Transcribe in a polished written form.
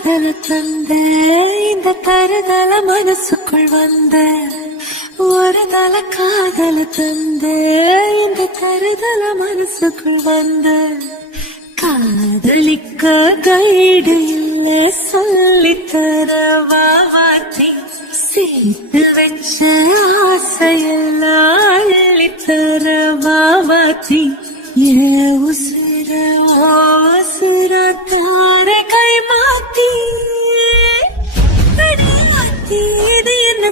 காதல தந்த இந்த தருதல மனசுக்குள் வந்த ஒரு தல காதல தந்த இந்த தருதல மனசுக்குள் வந்த காதலிக்க கைடு இல்ல சொல்லித்தர வாவாத்தி சேர்த்து வச்ச ஆசையெல்லாம் அள்ளித்தர வாவாத்தி ஏ உசுர உசுர தார கை மாத்தி இது என்ன